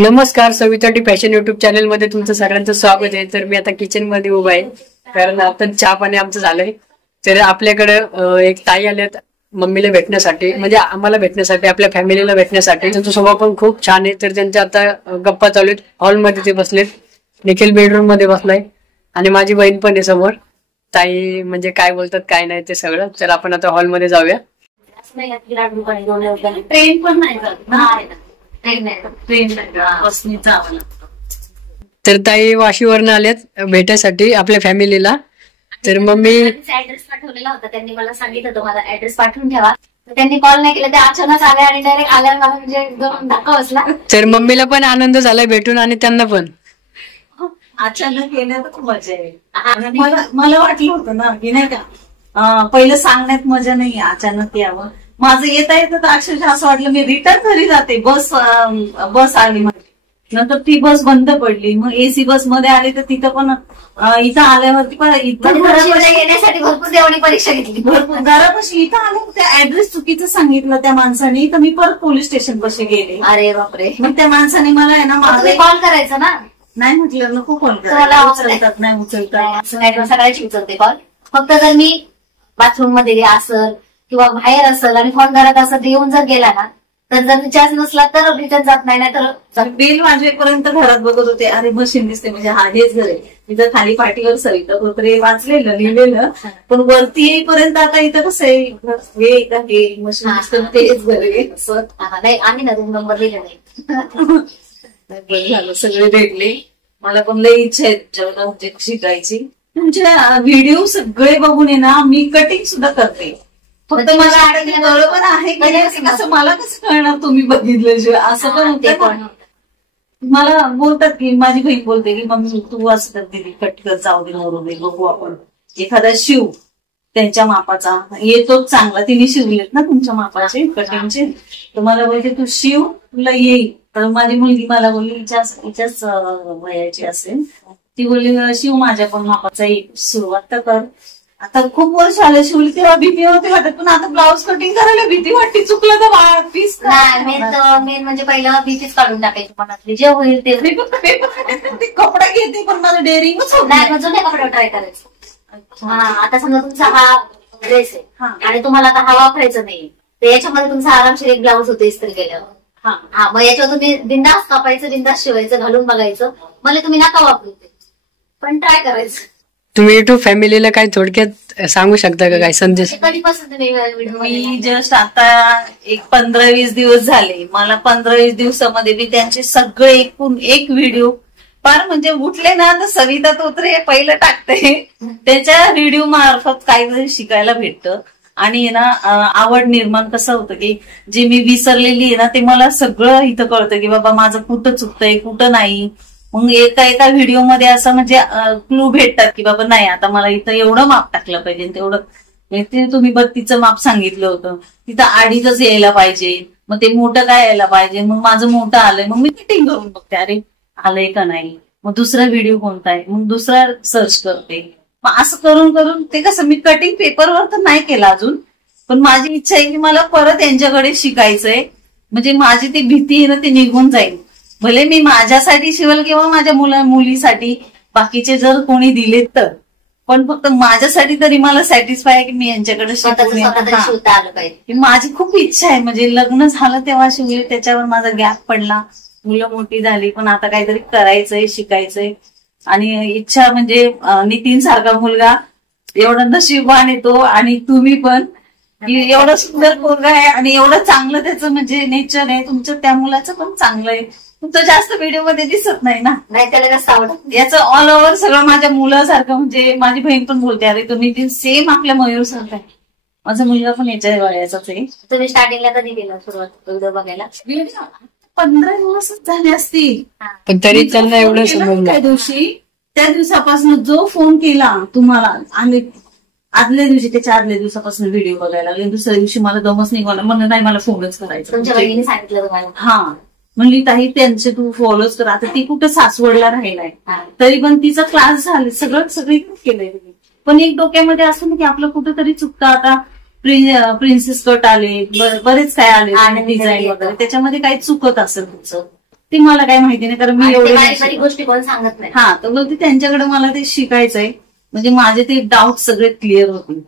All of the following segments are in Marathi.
नमस्कार, सविताटी फॅशन युट्यूब चॅनल मध्ये तुमचं सगळ्यांचं स्वागत आहे। तर मी आता किचन मध्ये उभा आहे कारण आता चहा पाणी आमचं झालंय। तर आपल्याकडे एक ताई आल्यात मम्मीला भेटण्यासाठी, म्हणजे आम्हाला भेटण्यासाठी, आपल्या फॅमिलीला भेटण्यासाठी। त्यांचा स्वभाव पण खूप छान आहे। तर त्यांच्या आता गप्पा चालू आहेत। हॉलमध्ये ते बसलेत, निखिल बेडरूम मध्ये बसलाय आणि माझी बहीण पण आहे समोर। ताई म्हणजे काय बोलतात काय नाही ते सगळं। तर आपण आता हॉलमध्ये जाऊया। ट्रेन पण नाही तर ताई वाशीवरनं आल्यात भेटायसाठी आपल्या फॅमिलीला। तर मम्मी ऍड्रेस पाठवलेला होता, त्यांनी मला सांगितलं तुम्हाला ऍड्रेस पाठवून ठेवा। त्यांनी कॉल नाही केला, ते अचानक आले आणि डायरेक्ट आल्यावर मला म्हणजे एकदम धक्का बसला। तर मम्मीला पण आनंद झालाय भेटून आणि त्यांना पण अचानक येण्यात खूप मजा आहे। मला वाटलं होतं ना की नाही का पहिलं सांगण्यात मजा नाही, अचानक यावं। माझं येता येतं तर अक्षरशः असं वाटलं मी रिटर्न घरी जाते। बस आली माझी, नंतर ती बस बंद पडली। मग एसी बस मध्ये आले तर तिथं पण इथं आल्यावरती पण इथं येण्यासाठी भरपूर देवणी परीक्षा घेतली। भरपूर घरापाशी इथं आलं, त्या ऍड्रेस चुकीचं सांगितलं त्या माणसाने, तर मी परत पोलीस स्टेशन पाशी गेले। अरे बापरे। मग त्या माणसाने मला आहे ना माझे कॉल करायचा ना, नाही म्हटलं नको कॉल करायला, उचलतात नाही उचलतात सगळ्याची उचलते कॉल। फक्त जर मी बाथरूम मध्ये असल किंवा बाहेर असेल आणि फोन करत असेल येऊन जर गेला ना, तर जर रिचार्ज नसला तर रिटर्न जात नाही, तर बिल वाजवेपर्यंत घरात बघत होते। अरे मशीन दिसते म्हणजे हा हेच घर आहे। इथं खाली पाठीवर सविता कुरकरे वाचलेलं लिहिलेलं, पण वरती येईपर्यंत आता इथं कसं आहे, हे मशीन दिसतं तेच घर आहे असं नाही। आम्ही ना रूम नंबर लिहिला नाही। बरं झालं सगळे भेटले। मला पण लई इच्छा आहे तुमच्याकडं म्हणजे शिकायची। तुमच्या व्हिडिओ सगळे बघून आहे ना मी कटिंग सुद्धा करते। फक्त मला बरोबर आहे की नाही कसं मला कसं कळणार तुम्ही बघितल्याशिवाय, असं पण होतं। मला बोलतात की माझी बहीण बोलते की मम्मी तू असं कर दिली, कट कर, जाऊ दे मरू दे, बघू आपण एखादा शिव त्यांच्या मापाचा येतोच चांगला। तिने शिवलेत ना तुमच्या मापाचे कटिंगचे, तर मला बोलते तू शिव तुला येईल। तर माझी मुलगी मला बोलली हिच्याच वयाची असेल, ती बोलली शिव माझ्या पण मापाचा येईल, सुरुवात तर कर। आता खूप वर्ष आलं शिवली तेव्हा भीती होती वाटत, पण आता ब्लाऊज कटिंग करायला भीती वाटते, चुकलं तर पीस मेन म्हणजे पहिलं भीतीच काढून टाकायची मनातली, जे होईल ते कपडा घेते पण माझं डेअरिंगच होत नाही, जुने कपडे ट्राय करायचं। आता समजा तुमचा हा ड्रेस आहे आणि तुम्हाला आता हा वापरायचा नाही, तर याच्यामध्ये तुमचा आरामशीर एक ब्लाऊज होते इस्त्री केल्यावर। हा मग याच्यावर तुम्ही बिंदास कापायचं, बिंदास शिवायचं, घालून बघायचं, मला तुम्ही नका वापरू पण ट्राय करायचं। तुम्ही युट्यूब फॅमिलीला काय थोडक्यात सांगू शकता का, काय संदेश? कधीपासून तुम्ही मी जस्ट आता एक 15-20 दिवस झाले, मला 15-20 दिवसामध्ये मी त्यांचे सगळे एकूण एक व्हिडिओ फार म्हणजे उठले ना तर सविता तोत्रे पहिलं टाकते, त्याच्या व्हिडिओ मार्फत काहीतरी शिकायला भेटतं आणि ना आवड निर्माण कसं होतं की जे मी विसरलेली आहे ना ते मला सगळं इथं कळतं की बाबा माझं कुठं चुकतंय कुठं नाही। मग एका व्हिडिओमध्ये असं म्हणजे क्लू भेटतात की बाबा नाही आता मला इथं एवढं माप टाकलं पाहिजे, तेवढं ते तुम्ही 32चं माप सांगितलं होतं, तिथं 2.5च यायला पाहिजे, मग ते मोठं काय यायला पाहिजे, मग माझं मोठं आलंय, मग मी कटिंग करून बघते अरे आलंय का नाही, मग दुसरा व्हिडिओ कोणता आहे, मग दुसरा सर्च करते। मग असं करून करून ते कसं मी कटिंग पेपरवर तर नाही केलं अजून, पण माझी इच्छा आहे की मला परत यांच्याकडे शिकायचंय, म्हणजे माझी ती भीती आहे ना ती निघून जाईल। भले मी माझ्यासाठी शिवल किंवा माझ्या मुलीसाठी, बाकीचे जर कोणी दिलेत तर, पण फक्त माझ्यासाठी तरी मला सॅटिस्फाय आहे की मी यांच्याकडे शिवता आलं पाहिजे। माझी खूप इच्छा आहे, म्हणजे लग्न झालं तेव्हा शिवले, त्याच्यावर माझा गॅप पडला, मुलं मोठी झाली, पण आता काहीतरी करायचंय, शिकायचंय। आणि इच्छा म्हणजे नितीन सारखा मुलगा एवढा नशीबवान येतो, आणि तुम्ही पण की एवढं सुंदर मुलगा आहे आणि एवढं चांगलं त्याचं म्हणजे नेचर आहे, तुमचं त्या मुलाचं पण चांगलं आहे। तुमचं जास्त व्हिडिओ मध्ये दिसत नाही ना, नाही त्याला जास्त आवडत, याचं ऑल ओव्हर सगळं माझ्या मुलासारखं, म्हणजे माझी बहीण पण बोलते अरे तुम्ही सेम आपल्या मयूर सारखं आहे। माझा मुलगा पण याच्या वयाचाच आहे। तुम्ही स्टार्टिंगला कधी केलं सुरुवात व्हिडिओ बघायला? 15 दिवसच झाले असतील, पण तरी त्यांना एवढं समजलं। त्या दिवसापासून जो फोन केला तुम्हाला आणि आदल्या दिवशी त्याच्या आदल्या दिवसापासून व्हिडिओ बघायला लागले, दुसऱ्या दिवशी मला दमच निघाला, म्हणलं नाही मला फोनच करायचा। तुमच्या बहिणीने सांगितलं तुम्हाला? हा म्हणली ताई त्यांचे तू फॉलोच कर। आता ती कुठं सासवडला राहिलाय, तरी पण तिचा क्लास झाले, सगळीकडे केलंय, पण एक डोक्यामध्ये असं ना की आपलं कुठेतरी चुकतं। आता प्रिन्सेस कट आले, बरेच काय आले डिझाईन वगैरे, त्याच्यामध्ये काही चुकत असेल तुमचं ते मला काय माहिती नाही, कारण मी एवढे बारीक गोष्टी कोण सांगत नाही. हा, तर मग त्यांच्याकडे मला ते शिकायचंय, म्हणजे माझे ते डाऊट सगळे क्लिअर होतील.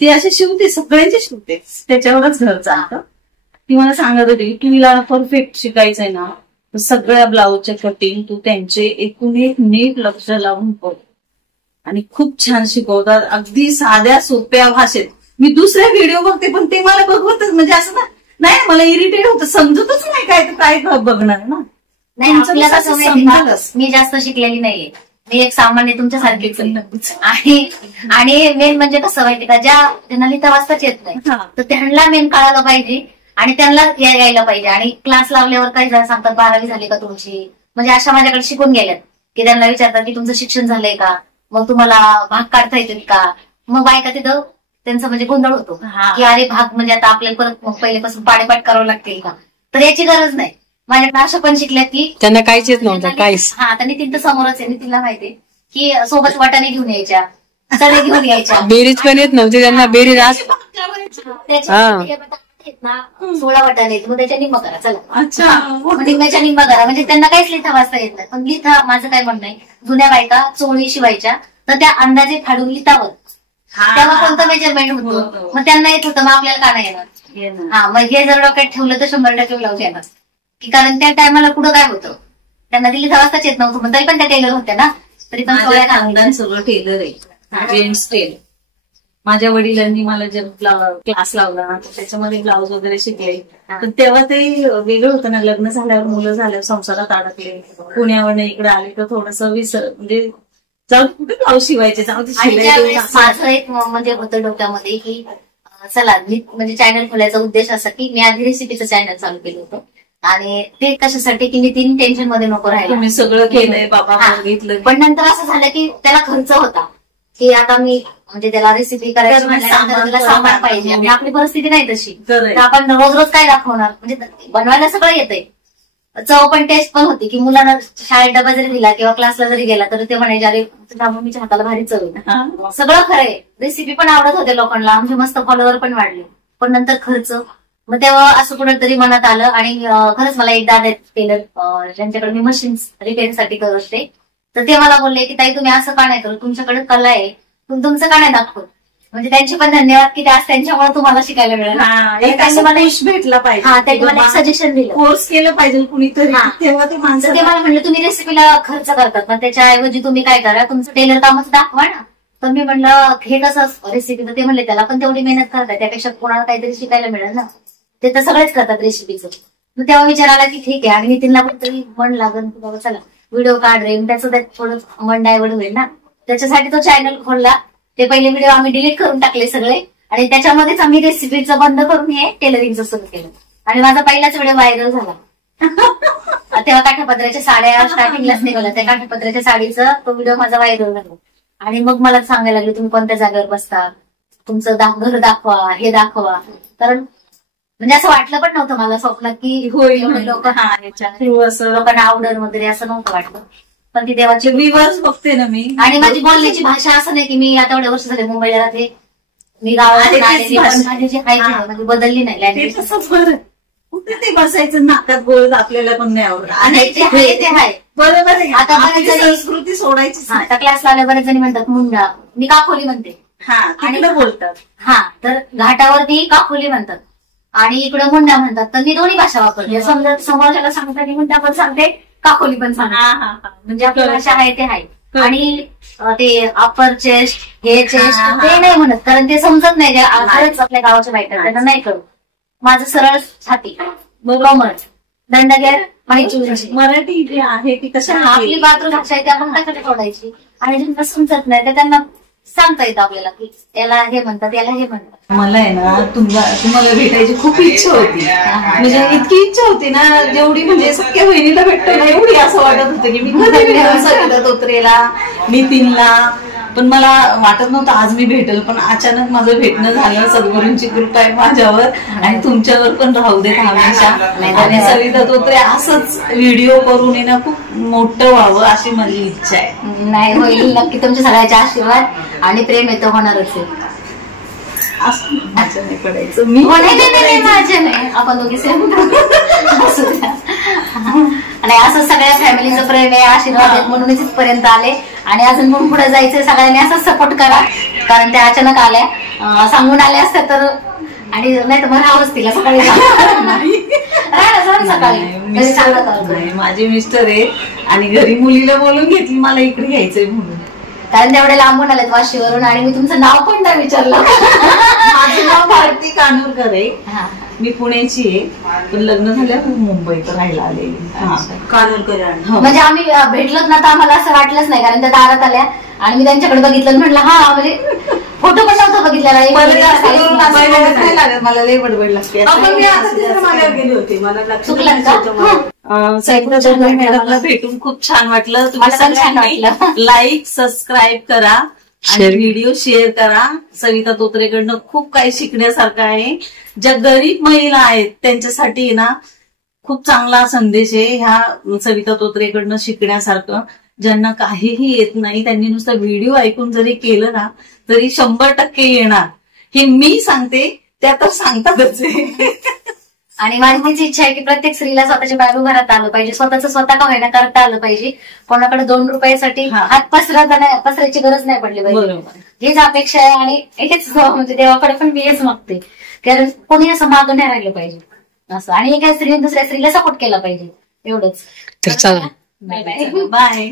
ती असे शिवते, सगळ्यांचे शिवते, त्याच्यावरच घर चालतं. ती मला सांगत होती की तुला परफेक्ट शिकायचंय ना, तर सगळ्या ब्लाऊजचे कटिंग तू त्यांचे एकूण एक नीट लक्ष लावून बघ, आणि खूप छान शिकवतात, अगदी साध्या सोप्या भाषेत. मी दुसऱ्या व्हिडिओ बघते पण ते मला बघवतच, म्हणजे असं ना नाही, मला इरिटेट होतं, समजतच नाही काय बघणार ना. नाही, आपल्याला कसं माहिती का, मी जास्त शिकलेली नाहीये, मी एक सामान्य तुमच्यासारखीच आहे. आणि मेन म्हणजे कसं माहिती का, ज्यांना लिहिता वाचताच येत नाही तर त्यांना मेन कळायला पाहिजे आणि त्यांना यायला पाहिजे. आणि क्लास लावल्यावर काही जण सांगतात 12वी झाली का तुमची, म्हणजे अशा माझ्याकडे शिकून गेल्यात की त्यांना विचारतात की तुमचं शिक्षण झालंय का, मग तुम्हाला भाग काढता येतील का. मग बायका तिथं त्यांचा म्हणजे गोंधळ होतो की अरे भाग म्हणजे आता आपल्याला परत पहिलेपासून पाडेपाठ करावं लागतील का. तर याची गरज नाही. माझ्याकडे असं पण शिकल्यात की त्यांना काहीच येत नव्हतं, काहीच. हा, तर नितीन तर समोरच आहे, नितीनला माहितीये की सोबत वाटाणे घेऊन यायच्या, चणे घेऊन यायच्या, बेरीज पण येत नव्हती त्यांना. बेरीज ना 16 वाटाणे, मग त्याच्या निम्म करा चला. अच्छा, निम्म्याच्या निम्म करा, म्हणजे त्यांना काहीच लिहिता वाचता येत नाही. पण लिहिता माझं काय म्हणणं आहे, जुन्या बायका चोळी शिवायच्या तर त्या अंदाजे फाडून लिहितावर, तेव्हा कोणतं मेजरमेंट होतं, मग त्यांना येत होतं, मग आपल्याला का नाही येणार. हा, मग हे जर डोक्यात ठेवलं तर 100% ब्लाऊज येणार. की कारण त्या टायमाला पुढं काय होतं, त्यांना दिल्ली वाजताच येत नव्हतं, पण तरी पण त्या टेलर होत्या ना, तरी पण सगळं टेलर आहे, जेंट्स टेलर. माझ्या वडिलांनी मला जेव्हा क्लास लावला त्याच्यामध्ये ब्लाऊज वगैरे शिकले, तर तेव्हा ते वेगळं होतं ना. लग्न झाल्यावर, मुलं झाल्यावर, संसारात अडकले, पुण्यावर इकडे आले तर थोडस म्हणजे जाऊ कुठे ब्लाऊज शिवायचे, जाऊ माझं एक म्हणजे होतं डोक्यामध्ये की चला मी म्हणजे चॅनल खोलायचा उद्देश असा की मी आधी रेसिपीचं चॅनल चालू केलं होतं. आणि ते कशासाठी की नितीन टेन्शन मध्ये नको राहायला, मी सगळं केलंय बाबा बघितलं. पण नंतर असं झालं की त्याला खर्च होता की आता मी म्हणजे त्याला रेसिपी करायची म्हटल्यानंतर त्याला सामान पाहिजे, आणि आपली परिस्थिती नाही तशी, तर आपण रोज रोज काय दाखवणार. म्हणजे बनवायला सगळं येतंय, चव पण टेस्ट पण होती की मुलांना शाळेत डबा जरी दिला किंवा क्लासला जरी गेला तर ते म्हणायचे अरे तुझ्या मम्मीच्या हाताला भारी चव आहे. सगळं खरंय, रेसिपी पण आवडत होते लोकांना, म्हणजे मस्त फॉलोअर पण वाढले. पण नंतर खर्च, मग तेव्हा असं कुठेतरी मनात आलं. आणि खरंच मला एक दादा टेलर ज्यांच्याकडे मी मशीन्स रिपेअरसाठी करत असते, तर ते मला बोलले की ताई तुम्ही असं का नाही करत, तुमच्याकडे कला आहे, तुम्ही तुमचं का नाही दाखवत. म्हणजे त्यांचे पण धन्यवाद की आज त्यांच्यामुळे तुम्हाला शिकायला मिळालं. त्यांनी मला भेटला पाहिजे, हा, त्यांनी मला एक सजेशन दिलं, कोर्स केलं पाहिजे कुणीतरी, तेव्हा ते माणसं. ते मला म्हणलं तुम्ही रेसिपीला खर्च करतात ना, त्याच्याऐवजी तुम्ही काय करा, तुमचं टेलर कामच दाखवा ना. तर मी म्हणलं हे कसं रेसिपी, तर ते म्हणले त्याला पण तेवढी मेहनत करतात, त्यापेक्षा कोणाला काहीतरी शिकायला मिळेल ना, ते तर सगळेच करतात रेसिपीचं. मग तेव्हा विचार आला की ठीक आहे, आणि नितीनला कुठेतरी मन लागेल की बाबा चला व्हिडिओ काढ रे, त्याचं थोडं मन डायव्हर्ट होईल ना, त्याच्यासाठी तो चॅनल खोलला. ते पहिले व्हिडिओ आम्ही डिलीट करून टाकले सगळे, आणि त्याच्यामध्येच आम्ही रेसिपीचं बंद करून हे टेलरिंगचं सुरू केलं. आणि माझा पहिलाच व्हिडिओ व्हायरल झाला. तेव्हा काठापदराच्या साड्या स्टार्टिंगलाच निघाल्या, त्या काठापदराच्या साडीचा तो व्हिडिओ माझा व्हायरल झाला. आणि मग मला सांगायला लागले तुम्ही कोणत्या जागेवर बसता, तुमचं घर दाखवा, हे दाखवा. कारण म्हणजे असं वाटलं पण नव्हतं मला स्वप्नात की होईल लोक लोकांना आवडेल वगैरे, असं नव्हतं वाटलं. पण ती देवाची व्ह्यूअर्स बघते ना मी, आणि माझी बोलण्याची भाषा असं नाही की मी आता एवढ्या वर्ष झाले मुंबईला राहते, मी गावात माझी जी आहे म्हणजे बदलली नाही लँग्वेज. तसंच बरं कुठे ते बसायचं नाकात बोलत आपल्याला पण नाही आवडत, आणि ते आहे बरोबर आहे. आता संस्कृती सोडायची. आता क्लासला आल्या बरेच जणी म्हणतात मुंडा, मी काखोली म्हणते. हा, आणि बोलतात. हा, तर घाटावरती काखोली म्हणतात आणि इकडे मुंडा म्हणतात, तर मी दोन्ही भाषा वापरते. समजा समोरच्याला सांगताना मुंडा पण सांगते, काखोली पण सांगते, म्हणजे आपली भाषा आहे ते आहे. आणि ते अपर चेस्ट, हे चेस्ट ते नाही म्हणत, कारण ते समजत नाही. खरंच आपल्या गावाच्या बायका त्यांना नाही कळत. माझं सरळ छाती, कमर, दंडगेर, मराठी जी आहे ती कशा आपली मातृभाषा आहे ती आपण त्याकडे सोडायची. आणि ज्यांना समजत नाही तर त्यांना सांगता येतं आपल्याला की याला हे म्हणतात, याला हे म्हणतात. मला आहे ना तुम्हाला भेटायची खूप इच्छा होती, म्हणजे इतकी इच्छा होती ना, जेवढी म्हणजे सख्या बहिणीला भेटतो ना एवढी असं वाटत होतं की मी कधी सविता तोत्रेला, नितीनला. पण मला वाटत नव्हतं आज मी भेटेल, पण अचानक माझं भेटणं झालं. सद्गुरूंची कृपा आहे माझ्यावर, आणि तुमच्यावर पण राहू देत हमेशा. आणि सविता तोत्रे असंच व्हिडिओ करून येणं खूप मोठं व्हावं अशी माझी इच्छा आहे. नाही, होईल नक्की. तुमच्या सगळ्याचे आशीर्वाद आणि प्रेम येतं होणारच आहे. माझ्या नाही पडायचं मी, माझ्या नाही, आपण दोघी सेम. आणि असं सगळ्या फॅमिलीचं प्रेम आहे, आशीर्वाद आहेत म्हणूनच इथपर्यंत आले आणि अजून पण पुढे जायचंय. सगळ्यांनी असंच सपोर्ट करा, कारण त्या अचानक आल्या, सांगून आल्या असत्या तर, आणि नाही तर मग राहावंच तिला सकाळी सकाळी. माझे मिस्टर आहे आणि घरी मुलीला बोलून घेतली मला इकडे घ्यायचंय म्हणून, कारण तेवढे लांबून आलेत वाशीवरून. आणि मी तुमचं नाव पण नाही विचारलं. माझं नाव भारती कानूरकर आहे, मी पुण्याची आहे, पण लग्न झाल्यावर मुंबईत राहायला आलेली. कानूरकर म्हणजे आम्ही भेटलोच ना तर आम्हाला असं वाटलंच नाही, कारण त्या दारात आल्या आणि मी त्यांच्याकडे बघितलं म्हटलं हा, म्हणजे फोटो पण नव्हता बघितलेला. मला लय बडबड लागते. मॅडमला भेटून खूप छान वाटलं. तुम्ही सगळ्यांनी लाईक सबस्क्राईब करा आणि व्हिडिओ शेअर करा. सविता तोत्रेकडनं खूप काही शिकण्यासारखं आहे. ज्या गरीब महिला आहेत त्यांच्यासाठी ना खूप चांगला संदेश आहे ह्या सविता तोत्रेकडनं शिकण्यासारखं. ज्यांना काहीही येत नाही त्यांनी नुसतं व्हिडिओ ऐकून जरी केलं ना तरी 100% येणार. हे मी सांगते, त्या तर सांगतातच. आणि माझी तीच इच्छा आहे की प्रत्येक स्त्रीला स्वतःच्या पायावर उभं राहता आलं पाहिजे, स्वतःचं स्वतः का होईना करता आलं पाहिजे. कोणाकडे 2 रुपयासाठी हात पसरायची गरज नाही पडली पाहिजे. हीच अपेक्षा आहे आणि हेच म्हणजे देवाकडे पण मी हेच मागते, कारण कोणी असं मागं नाही राहिलं पाहिजे असं. आणि एका स्त्रीने दुसऱ्या स्त्रीला सपोर्ट केला पाहिजे, एवढंच. तर चला बाय.